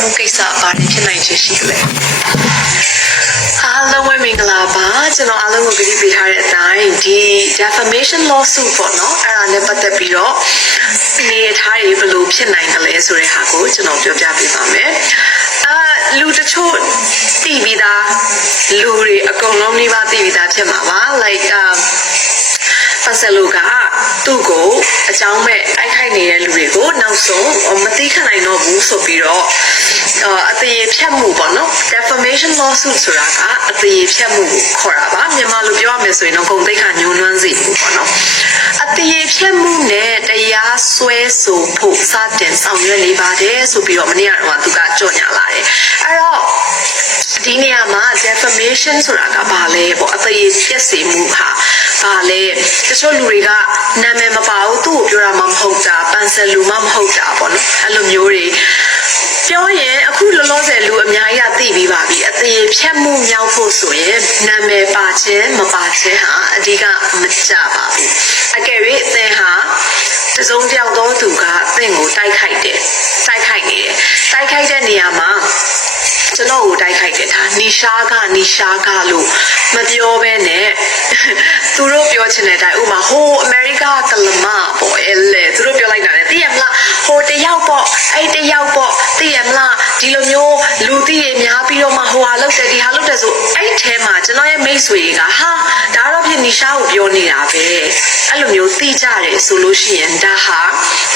မှုကိစ္စပါတယ်ဖြစ်နိုင်ချေရှိတယ်အားလုံးပဲမင်္ဂလာပါကျွန်တော်အားလုံးကိုကြည့်ပေးထားတဲ့အတိုင်းဒီ defamation lawsuit ပေါ့နော်အဲ့ဒါနဲ့ပတ်သက်ပြီးတော့နေထားတွေဘယ်လိုဖြစ်နိုင်တယ်လဲဆိုတဲ့ဟာကိုကျွန်တော်ပြောပြပေးပါမယ်အာလူတချို့သိပြီးသားလူတွေအကုန်လုံးနှိပါသိပြီးသားဖြစ်မှာပါ like um ပတ်စလိုကသူ့ကိုအကြောင်းမဲ့တိုက်ခိုက်နေတဲ့လူတွေကိုနောက်ဆုံးမသိခံနိုင်တော့ဘူးဆိုပြီးတော့ အာအသေးဖြတ်မှုပေါ့နော် defamation lawsuit ဆိုတာကအသေးဖြတ်မှုကိုခေါ်တာပါမြန်မာလိုပြောရမယ်ဆိုရင်တော့ဂုံတိတ်ခါညှိုးနှွမ်းစေမှုပေါ့နော်အသေးဖြတ်မှုနဲ့တရားစွဲဆိုဖို့စတင်ဆောင်ရွက်နေပါတယ်ဆိုပြီးတော့မနေ့ကတော့သူကကြော်ညာလာတယ်အဲ့တော့ဒီနေရာမှာ defamation ဆိုတာကဘာလဲပေါ့အသေးပြက်စီမှုဟာဘာလဲတချို့လူတွေကနာမည်မပါဘူးသူ့ကိုပြောတာမှမဟုတ်တာပန်ဆယ်လူမှမဟုတ်တာပေါ့နော်အဲ့လိုမျိုးတွေပြောရင်အခု လောလောဆယ်လူအများကြီးကသိပြီးပါပြီအသေးဖြတ်မှုမြောက်ဖို့ဆိုရင်နာမည်ပါခြင်းမပါခြင်းဟာအဓိကမကြပါဘူးအကယ်၍အသင်ဟာတစုံတယောက်သောသူကအသင်ကိုတိုက်ခိုက်တယ်တိုက်ခိုက်နေတယ်တိုက်ခိုက်တဲ့နေရာမှာ ကျွန်တော်ကိုတိုက်ခိုက်တယ်ဒါနီရှားကနီရှားကလို့မပြောဘဲနဲ့သူတို့ပြောချင်တဲ့အတိုင်းဥမာဟိုအမေရိကကလမပေါ့အဲလေသူတို့ပြောလိုက်တာလေသိရမလားဟိုတယောက်ပေါ့အဲ့တယောက်ပေါ့သိရမလားဒီလိုမျိုးလူသိရများပြီးတော့မှဟိုဟာလောက်တယ်ဒီဟာလောက်တယ်ဆိုအဲ့ထဲမှာကျွန်တော်ရဲ့မိတ်ဆွေကဟာဒါတော့ဖြစ်နီရှားကိုပြောနေတာပဲအဲ့လိုမျိုးသိကြတယ်ဆိုလို့ရှိရင်ဒါဟာ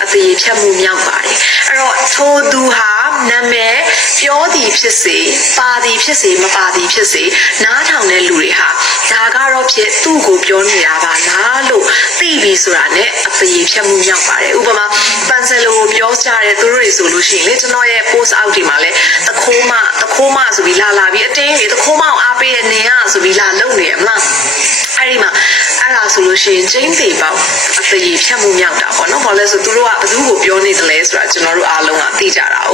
အသေးဖြတ်မှုမြောက်ပါတယ်အဲ့တော့ထိုသူဟာနာမည်ပြောသည်ဖြစ်စေပါသည်ဖြစ်စေမပါသည်ဖြစ်စေနားထောင်တဲ့လူတွေဟာဒါကတော့ဖြစ်သူ့ကိုပြောနေတာပါလားလို့သိပြီဆိုတာနဲ့အသေးဖြတ်မှုမြောက်ပါတယ်ဥပမာပန်ဆယ်လိုကိုပြောကြတဲ့သူတို့တွေဆိုလို့ရှိရင်လေကျွန်တော်ရဲ့ post out ဒီမှာလဲသခိုးမသခိုးမဆိုပြီးလာလာပြီးအတင်းကြီးသခိုးမအောင်အားပေးတဲ့နေရဆိုပြီးလာလုံနေရမလားအဲ့ဒီမှာအဲ့ဒါဆိုလို့ရှိရင်ချင်းသေးပေါက်အသေးဖြတ်မှုမြောက်တာပေါ့နော်ဘာလဲဆိုသူတို့ကဘသူ့ကိုပြောနေတယ်လဲဆိုတာကျွန်တော်တို့အားလုံးကသိကြတာ哦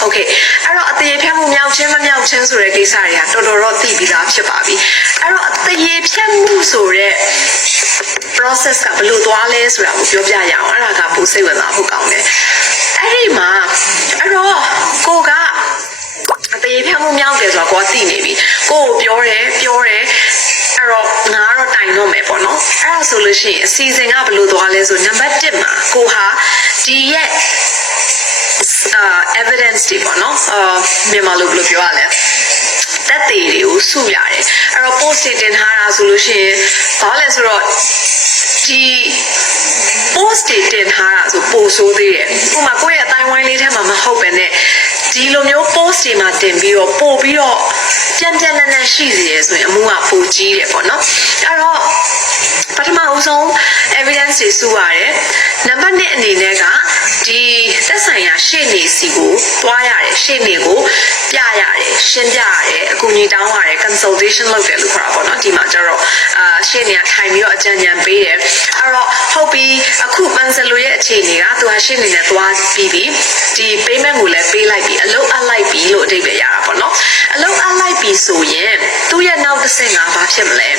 โอเคအဲ့တော့အသေးဖြတ်မှုမြောက်ချင်းမမြောက်ချင်းဆိုတဲ့ကိစ္စတွေကတော်တော်တော့သိပြီးသားဖြစ်ပါပြီအဲ့တော့အသေးဖြတ်မှုဆိုတဲ့ process ကဘယ်လိုသွားလဲဆိုတာကိုပြောပြရအောင်အဲ့ဒါကပိုစိတ်ဝင်စားဖို့ကောင်းတယ်အဲ့ဒီမှာအဲ့တော့ကိုကအသေးဖြတ်မှုမြောက်တယ်ဆိုတာကိုကသိနေပြီကိုကိုပြောတယ်ပြောတယ်အဲ့တော့ငါကတော့တိုင်တော့မယ်ပေါ့နော်အဲ့ဒါဆိုလို့ရှိရင်အစီအစဉ်ကဘယ်လိုသွားလဲဆိုနံပါတ်1မှာကိုဟာဒီရဲ့ အာ evidence တွေပေါ့နော်အာမြန်မာလိုဘယ်လိုပြောရလဲတက်သေးတွေကိုစုရတယ်အဲ့တော့ post တွေတင်ထားတာဆိုလို့ရှိရင်ဘာလဲဆိုတော့ဒီ post တွေတင်ထားတာဆိုပိုဆိုးသေးတယ်ဥပမာကိုယ့်ရဲ့အတိုင်းဝိုင်းလေးထဲမှာမဟုတ်ပဲနဲ့ဒီလိုမျိုး post တွေမှာတင်ပြီးတော့ပို့ပြီးတော့ကြမ်းကြမ်းနက်နက်ရှိစေရဆိုရင်အမှုကပိုကြီးတယ်ပေါ့နော်အဲ့တော့ ပထမအဦးဆုံး evidence တွေစုရတယ်နံပါတ်1အနေနဲ့ကဒီသက်ဆိုင်ရာရှေ့နေစီကိုတွားရတယ်ရှေ့နေကိုပြရတယ်ရှင်းပြရတယ်အကူအညီတောင်းရတယ် consultation လုပ်တယ်လို့ခေါ်တာပေါ့နော်ဒီမှာကျတော့အာရှေ့နေကထိုင်ပြီးတော့အကြံဉာဏ်ပေးတယ်အဲ့တော့ ဟုတ်ပြီအခုပန်ဆယ်လိုရဲ့အခြေအနေကသူဟာရှေ့နေနဲ့တွားပြီးပြီဒီ payment ကိုလည်းပေးလိုက်ပြီအလုပ်အပ်လိုက်ပြီလို့အဓိပ္ပာယ်ရတာပေါ့နော်အလုပ်အပ်လိုက်ပြီဆိုရင်သူ့ရဲ့နောက်တစ်ဆင့်ကဘာဖြစ်မလဲ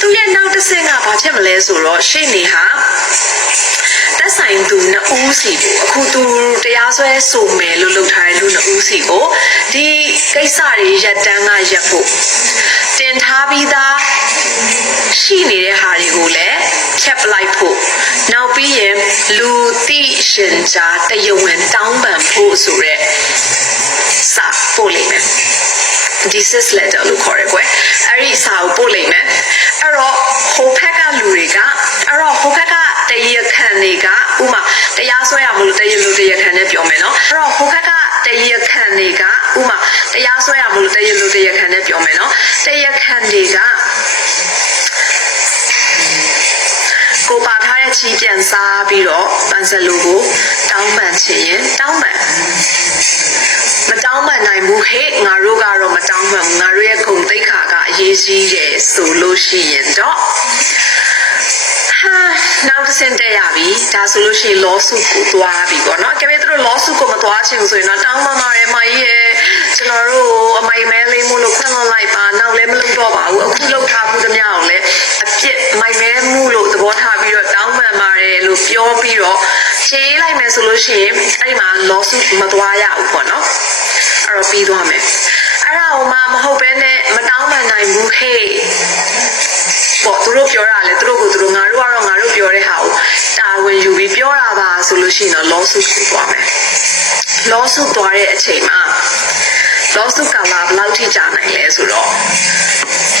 သူ့ရဲ့နောက်တစ်ဆင့်ကဘာဖြစ်မလဲဆိုတော့ရှေ့နေဟာသက်ဆိုင်သူနှစ်ဦးစီကိုအခုသူတရားစွဲဆိုမယ်လို့လုပ်ထားတဲ့လူနှစ်ဦးစီကိုဒီကိစ္စတွေရက်တန်းကရက်ဖို့ တင်ထားပြီးသားရှိနေတဲ့ဟာတွေကိုလည်းဖြတ်ပလိုက်ဖို့နောက်ပြီးရင်လူသိရှင်ကြားတယဝင်တောင်းပန်ဖို့ဆိုရက်စာပို့လိမ့်မယ် thesis letter လို့ခေါ်ရကွယ်အဲ့ဒီစာကိုပို့လိုက်မယ်အဲ့တော့ဟိုဘက်ကလူတွေကအဲ့တော့ဟိုဘက်ကတရခံတွေကဥမာတရားစွဲရမလို့တရလူတရခံနဲ့ပြောမယ်နော်အဲ့တော့ဟိုဘက်ကတရခံတွေကဥမာတရားစွဲရမလို့တရလူတရခံနဲ့ပြောမယ်နော် တရခံတွေကကိုပါထားတဲ့ချီပြန်စားပြီးတော့ပန်ဆယ်လိုကိုတောင်းပန်ချင်ရင်တောင်းပန်မတောင်းပန်နိုင်ဘူးဟဲ့ငါတို့ကတော့မတောင်းပန်ဘူးငါတို့ရဲ့ဂုံတိတ်ခါကအရေးကြီးတယ်ဆိုလို့ရှိရင်တော့ဟာ နောက်တစ်ဆင့်တက်ရပြီဒါဆိုလို့ရှိရင် lawsuit ကိုသွားပြီပေါ့နော်ကဲပဲသူတို့ lawsuit ကိုမသွားချင်ဘူးဆိုရင်တော့တောင်းပန်ပါတယ်မကြီးရဲ့ကျွန်တော်တို့အမိုင်မဲလေးမို့လို့ခွင့်လွှတ်လိုက်ပါနောက်လည်းမလုပ်တော့ပါဘူးအခုလုပ်ထားဘူးတမျှအောင်လည်းအပြစ်မိုင်မဲမှုလို့သဘောထားပြီးတော့တောင်းပန်ပါတယ်လို့ပြောပြီးတော့ရှင်းလိုက်မယ်ဆိုလို့ရှိရင်အဲ့ဒီမှာ lawsuit မသွားရဘူးပေါ့နော်ပြီးသွားမယ်အဲ့ဒါဟိုမှမဟုတ်ဘဲနဲ့မတောင်းပန်နိုင်ဘူးဟေး ပေါ့သူတို့ပြောတာလေသူတို့ကိုသူတို့ငါတို့ကတော့ငါတို့ပြောတဲ့ဟာကိုတာဝန်ယူပြီးပြောတာပါဆိုလို့ရှိရင်တော့ lawsuit ကိုသွားမယ် lawsuit သွားတဲ့အချိန်မှာ lawsuit ကလာဘယ်လောက်ထိကြာနိုင်လဲဆိုတော့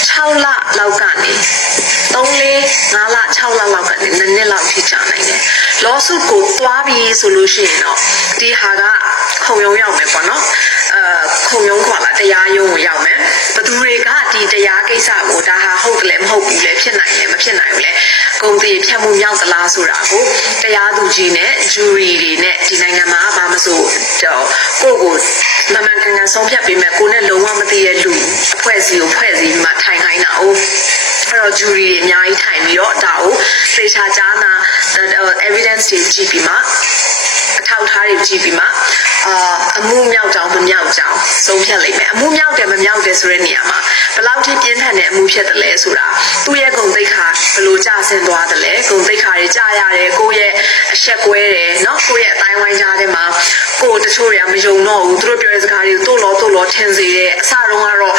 6လလောက်ကနေ3 4 5လ6လလောက်ကနေနည်းနည်းလောက်ထိကြာနိုင်တယ် lawsuit ကိုသွားပြီဆိုလို့ရှိရင်တော့ဒီဟာကခုံရုံရောက်မယ်ပေါ့နော်အဲခုံရုံခေါ်လာတရားရုံးကိုရောက်မယ်ဘသူတွေကဒီတရားကိစ္စကိုဒါ ဟာဟုတ်တယ်လဲမဟုတ်ဘူးလဲဖြစ်နိုင်လဲမဖြစ်နိုင်ဘူးလဲဂုံတီဖြတ်မှုမြောက်သလားဆိုတာကိုတရားသူကြီးနဲ့ jury တွေနဲ့ဒီနိုင်ငံမှာဘာမဆိုတော့ကိုယ့်ကိုမမှန်ကန်ကန်ဆုံးဖြတ်ပေးမဲ့ကိုနဲ့လုံးဝမသိရဲ့လူအဖွဲ့အစည်းကိုဖွဲ့စည်းပြီးမှထိုင်ခိုင်းတာ哦အဲ့တော့ jury တွေအများကြီးထိုင်ပြီးတော့ဒါကိုသေချာကြားနာ evidence တွေကြည့်ပြီးမှအထောက်အထားတွေကြည့်ပြီးမှ အာအမှုမြောက်ကြောင်မမြောက်ကြောင်ဆုံးဖြတ်လိုက်မယ်အမှုမြောက်တယ်မမြောက်တယ်ဆိုတဲ့နေရာမှာဘယ်လောက်ထိပြင်းထန်တဲ့အမှုဖြစ်တယ်လဲဆိုတာသူ့ရဲ့ဂုံတိတ်ခါဘယ်လိုကြဆင်းသွားတယ်လဲဂုံတိတ်ခါတွေကြာရတယ်ကိုယ့်ရဲ့အဆက်ကွဲတယ်เนาะကိုယ့်ရဲ့အတိုင်းဝိုင်းကြားထဲမှာကိုယ်တချို့တွေကမယုံတော့ဘူးသူတို့ပြောတဲ့စကားတွေကိုတို့လောတို့လောထင်စေတယ်အစတုန်းကတော့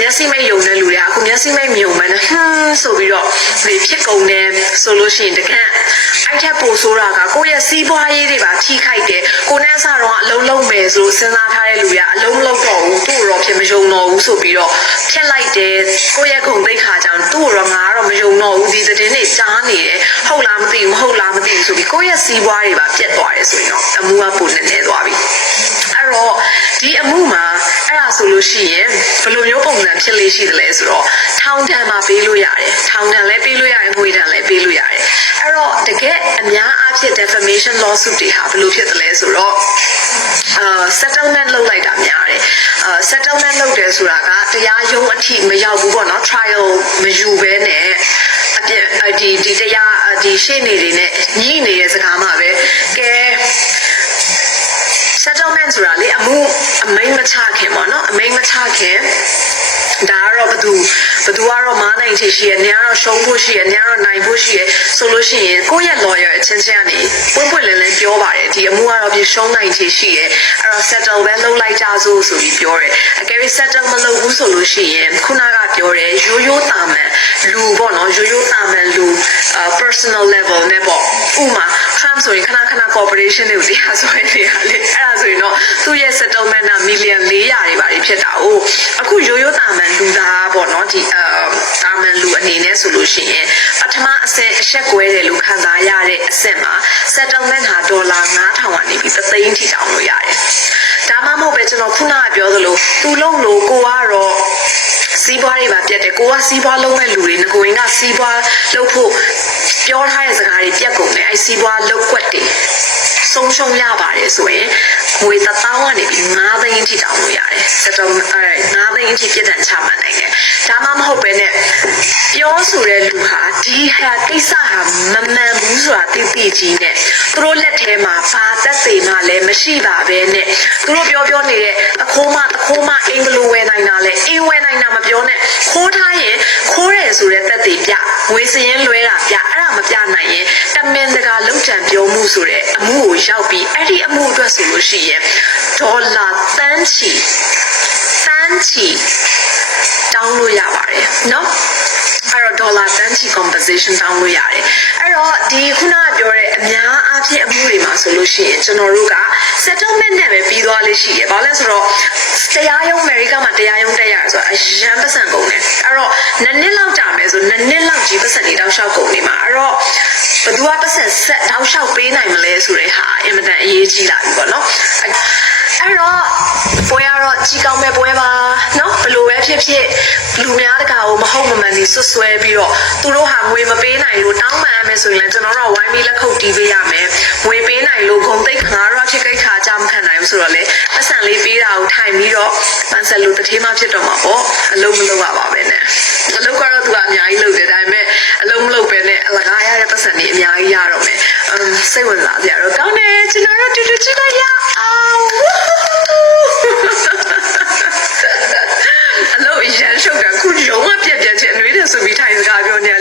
မျက်စိမိတ်ယုံတဲ့လူတွေကအခုမျက်စိမိတ်မယုံမဲနဲ့ဟမ်ဆိုပြီးတော့ဒီဖြစ်ကုန်တယ်ဆိုလို့ရှိရင်တကန့်အဲ့ထက်ပိုဆိုးတာကကိုယ့်ရဲ့စီးပွားရေးတွေပါထိခိုက်တယ်ကိုနဲ့အစတော့အလုံးလုံးမယ်ဆိုစဉ်းစားထားတဲ့လူတွေကအလုံးမလုံးတော့ဘူးသူ့ကိုတော့ဖြစ်မယုံတော့ဘူးဆိုပြီးတော့ဖြတ်လိုက်တယ်ကိုယ့်ရဲ့ဂုံသိက္ခာကြောင့်သူ့ကိုတော့ငါကတော့မယုံတော့ဘူးဒီသတင်းတွေကြားနေတယ်ဟုတ်လားမသိဘူးမဟုတ်လားမသိဘူးဆိုပြီးကိုယ့်ရဲ့စီးပွားတွေပါပြတ်သွားတယ်ဆိုရင်တော့အမှုကပုံနေနေသွားပြီ အဲ့တော့ဒီအမှုမှာအဲ့ဒါဆိုလို့ရှိရင်ဘယ်လိုမျိုးပုံစံဖြစ်လေးရှိတယ်လဲဆိုတော့ထောင်ဒဏ်မှာပေးလို့ရတယ်ထောင်ဒဏ်လည်းပေးလို့ရတယ်ငွေဒဏ်လည်းပေးလို့ရတယ်အဲ့တော့တကယ်အများအားဖြင့် defamation lawsuit တွေဟာဘယ်လိုဖြစ်တယ်လဲဆိုတော့အာ settlement လုပ်လိုက်တာများတယ်အာ settlement လုပ်တယ်ဆိုတာကတရားရုံးအထိမရောက်ဘူးပေါ့နော် trial မယူဘဲနဲ့အပြစ်အဒီဒီတရားဒီရှေ့နေတွေနဲ့ညှိနေတဲ့စကားမှာပဲကဲ settlement ဆိုတာလေအမှုအမိန်မချခင်ပေါ့နော်အမိန်မချခင် ဒါကတော့ဘသူဘသူကတော့မားနိုင်ချေရှိရနေကတော့ရှုံးဖို့ရှိရနေကတော့နိုင်ဖို့ရှိရဆိုလို့ရှိရင်ကိုယ့်ရဲ့ lawyer အချင်းချင်းကနေပွင့်ပွင့်လင်းလင်းပြောပါတယ်ဒီအမှုကတော့ပြရှုံးနိုင်ချေရှိရအဲ့တော့ settle ပဲလုပ်လိုက်ကြစို့ဆိုပြီးပြောတယ်အကယ်၍ settle မလုပ်ဘူးဆိုလို့ရှိရင်ခုနကပြောတယ်ရိုးရိုးတာမန်လူပေါ့နော်ရိုးရိုးတာမန်လူ personal level နဲ့ပေါ့ဥမာ Trump ဆိုရင်ခဏခဏ corporation တွေကိုတရားစွဲနေရလေအဲ့ဒါဆိုရင်တော့သူ့ရဲ့ settlement က million 400တွေပါဖြစ်တာ哦အခုရိုးရိုးတာမန်လူသားပေါ့နော်ဒီအာတာမန်လူအနေနဲ့ဆိုလို့ရှိရင်ပထမအဆင့်အဆက်ကွဲတယ်လို့ခံစားရတဲ့အဆင့်မှာ settlement ဟာဒေါ်လာ9000ကနေပြီး3သိန်းထိတောင်းလို့ရတယ်ဒါမှမဟုတ်ပဲကျွန်တော်ခုနကပြောသလိုသူလုံးလို့ကိုကတော့စီးပွားတွေပါပြတ်တယ်ကိုကစီးပွားလုံးမဲ့လူတွေငကိုရင်ကစီးပွားလုပ်ဖို့ပြောထားတဲ့စကားတွေပြတ်ကုန်တယ်အဲစီးပွားလုပ်ွက်တွေဆုံးရှုံးရပါတယ်ဆိုရင် ငွေတစ်သောင်းကနေပြီး9သိန်းအထိတောင်းလို့ရတယ်စက်တော့အဲ9သိန်းအထိပြည့်တန်ချမှတ်နိုင်တယ်ဒါမှမဟုတ်ပဲနဲ့ပြောဆိုတဲ့လူဟာဒီဟာကိစ္စဟာမမှန်ဘူးဆိုတာသိသိကြီးနဲ့သူတို့လက်ထဲမှာဘာသက်သေမှလည်းမရှိပါပဲနဲ့သူတို့ပြောပြောနေတဲ့အခိုးမအခိုးမအင်္ဂလိုဝယ်နိုင်တာလဲအင်းဝယ်နိုင်တာမပြောနဲ့ခိုးထားရင်ခိုးတယ်ဆိုတဲ့သက်သေပြငွေစရင်လွဲတာပြ မှုဆိုတဲ့အမှုကိုရောက်ပြီးအဲ့ဒီအမှုအတွက်ဆိုလို့ရှိရင်ဒေါ်လာတန်းချီတန်းချီတောင်းလို့ရပါတယ်เကတော့ဒေါ်လာတန်းချီ compensation တောင်းလို့ရတယ်အဲ့တော့ဒီခုနကပြောတဲ့အများအားဖြင့်အမှုတွေမှာဆိုလို့ရှိရင်ကျွန်တော်တို့က settlement နဲ့ပဲပြီးသွားလေးရှိရပါလဲဆိုတော့တရားရုံးအမေရိကမှာတရားရုံးတက်ရဆိုတော့အရန်ပတ်စံကုန်တယ်အဲ့တော့နှစ်နှစ်လောက်ကြာမယ်ဆိုနှစ်နှစ်လောက်ကြီးပတ်စံတွေတောက်လျှောက်ကုန်နေမှာအဲ့တော့ဘသူကပတ်စံဆက်တောက်လျှောက်ပေးနိုင်မလဲဆိုတဲ့ဟာအင်မတန်အရေးကြီးလာပြီပေါ့နော်အဲ့တော့ ကတော့ကြီးကောင်းမဲ့ပွဲပါနော်ဘလို့ပဲဖြစ်ဖြစ်လူများတကာကိုမဟုတ်မမှန်စီဆွဆွဲပြီးတော့သူတို့ဟာငွေမပေးနိုင်လို့တောင်းပန်ရမယ်ဆိုရင်လည်းကျွန်တော်တို့ဝိုင်းပြီးလက်ခုပ်တီးပေးရမယ်ငွေပေးနိုင်လို့ဂုံတိတ်ခါတော့ဖြစ်ကိခါကြမခံနိုင်ဘူးဆိုတော့လေပတ်စံလေးပေးတာကိုထိုင်ပြီးတော့ပန်ဆက်လူတစ်ထေးမှဖြစ်တော့မှာပေါ့အလုံးမလုံးပါပါပဲနဲ့အလုံးကတော့သူကအများကြီးလုပ်တယ်ဒါပေမဲ့အလုံးမလုံးပဲနဲ့အလကားရတဲ့ပတ်စံတွေအများကြီးရတော့မယ်စိတ်ဝင်စားကြရတော့ကောင်းတယ်ကျွန်တော်တို့တူတူချင်းလိုက်ရ ဆိုပြီးထိုင်စကားပြောနေ